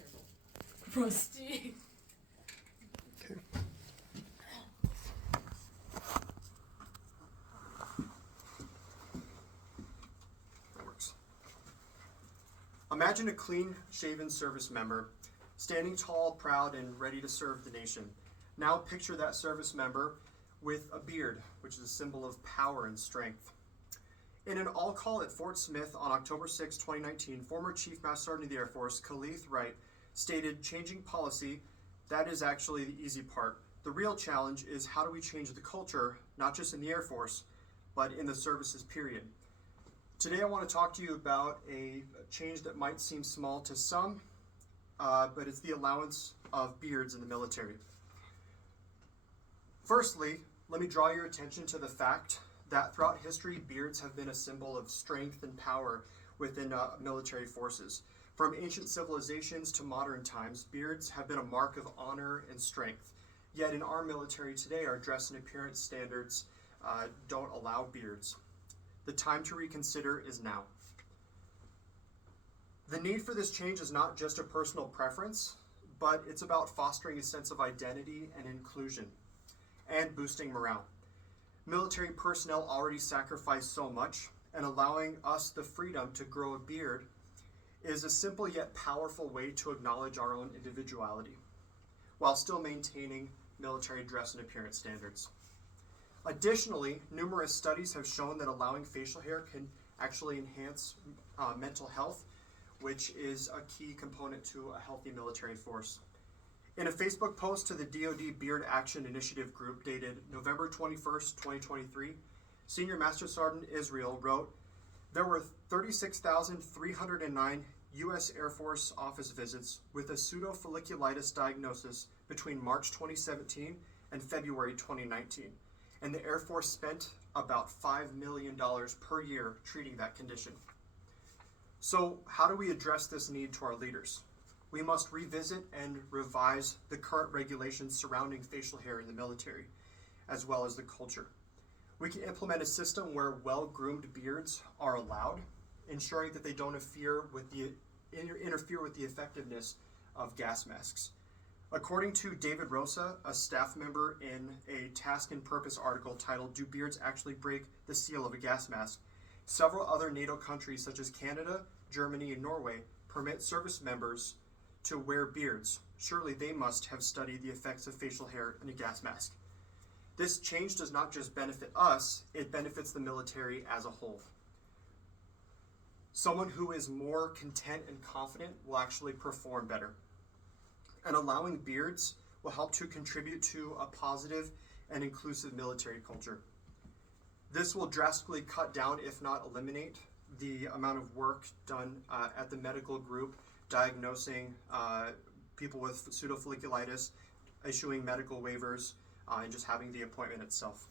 terrible. Rusty. Okay. That works. Imagine a clean-shaven service member, standing tall, proud, and ready to serve the nation. Now picture that service member with a beard, which is a symbol of power and strength. In an all-call at Fort Smith on October 6, 2019, former Chief Master Sergeant of the Air Force, Khalith Wright, stated, "Changing policy, that is actually the easy part. The real challenge is how do we change the culture, not just in the Air Force, but in the services period." Today I want to talk to you about a change that might seem small to some, but it's the allowance of beards in the military. Firstly, let me draw your attention to the fact that throughout history, beards have been a symbol of strength and power within military forces. From ancient civilizations to modern times, beards have been a mark of honor and strength. Yet in our military today, our dress and appearance standards don't allow beards. The time to reconsider is now. The need for this change is not just a personal preference, but it's about fostering a sense of identity and inclusion and boosting morale. Military personnel already sacrifice so much, and allowing us the freedom to grow a beard is a simple yet powerful way to acknowledge our own individuality, while still maintaining military dress and appearance standards. Additionally, numerous studies have shown that allowing facial hair can actually enhance mental health, which is a key component to a healthy military force. In a Facebook post to the DoD Beard Action Initiative group dated November 21st, 2023, Senior Master Sergeant Israel wrote, "There were 36,309 U.S. Air Force office visits with a pseudofolliculitis diagnosis between March 2017 and February 2019, and the Air Force spent about $5 million per year treating that condition." So how do we address this need to our leaders? We must revisit and revise the current regulations surrounding facial hair in the military, as well as the culture. We can implement a system where well-groomed beards are allowed, ensuring that they don't interfere with the effectiveness of gas masks. According to David Rosa, a staff member in a Task and Purpose article titled, "Do Beards Actually Break the Seal of a Gas Mask?" Several other NATO countries such as Canada, Germany, and Norway permit service members to wear beards. Surely they must have studied the effects of facial hair in a gas mask. This change does not just benefit us, it benefits the military as a whole. Someone who is more content and confident will actually perform better. And allowing beards will help to contribute to a positive and inclusive military culture. This will drastically cut down, if not eliminate, the amount of work done at the medical group diagnosing people with pseudofolliculitis, issuing medical waivers, and just having the appointment itself.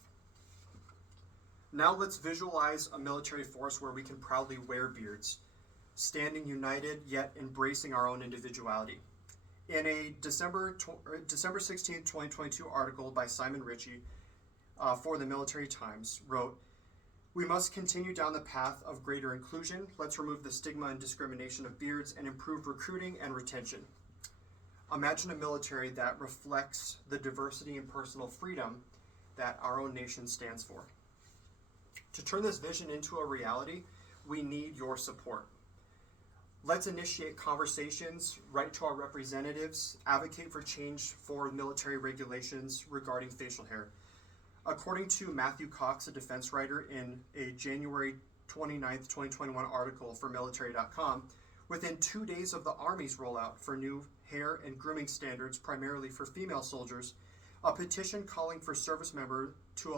Now let's visualize a military force where we can proudly wear beards, standing united yet embracing our own individuality. In a December 16, 2022 article by Simon Ritchie for the Military Times wrote, "We must continue down the path of greater inclusion. Let's remove the stigma and discrimination of beards and improve recruiting and retention." Imagine a military that reflects the diversity and personal freedom that our own nation stands for. To turn this vision into a reality, we need your support. Let's initiate conversations, write to our representatives, advocate for change for military regulations regarding facial hair. According to Matthew Cox, a defense writer, in a January 29th, 2021 article for military.com, within 2 days of the Army's rollout for new hair and grooming standards primarily for female soldiers, a petition calling for services to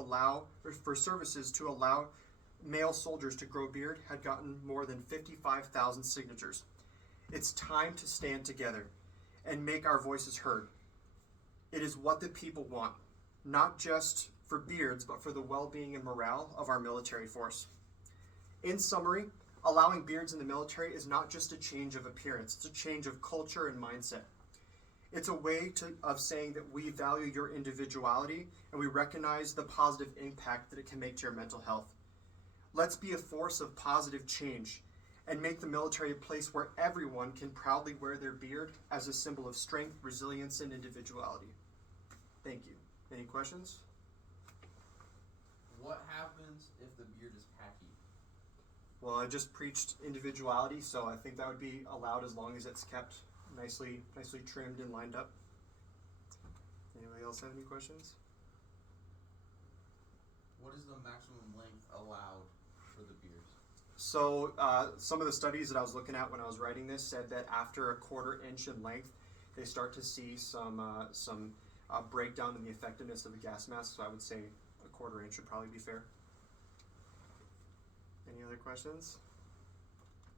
allow male soldiers to grow beard had gotten more than 55,000 signatures. It's time to stand together and make our voices heard. It is what the people want, not just for beards, but for the well-being and morale of our military force. In summary, allowing beards in the military is not just a change of appearance, it's a change of culture and mindset. It's a way of saying that we value your individuality and we recognize the positive impact that it can make to your mental health. Let's be a force of positive change and make the military a place where everyone can proudly wear their beard as a symbol of strength, resilience, and individuality. Thank you. Any questions? What happens if the beard is tacky? Well, I just preached individuality, so I think that would be allowed as long as it's kept nicely trimmed and lined up. Anybody else have any questions? What is the maximum length allowed for the beards? So some of the studies that I was looking at when I was writing this said that after a 1/4 inch in length, they start to see some breakdown in the effectiveness of the gas mask. So I would say a 1/4 inch would probably be fair. Any other questions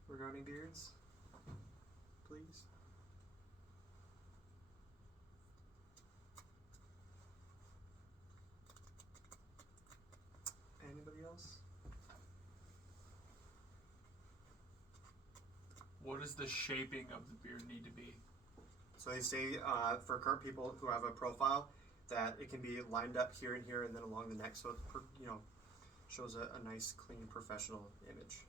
regarding beards? Please. Anybody else? What does the shaping of the beard need to be? So they say for current people who have a profile that it can be lined up here and here and then along the neck, so it shows a nice, clean, professional image.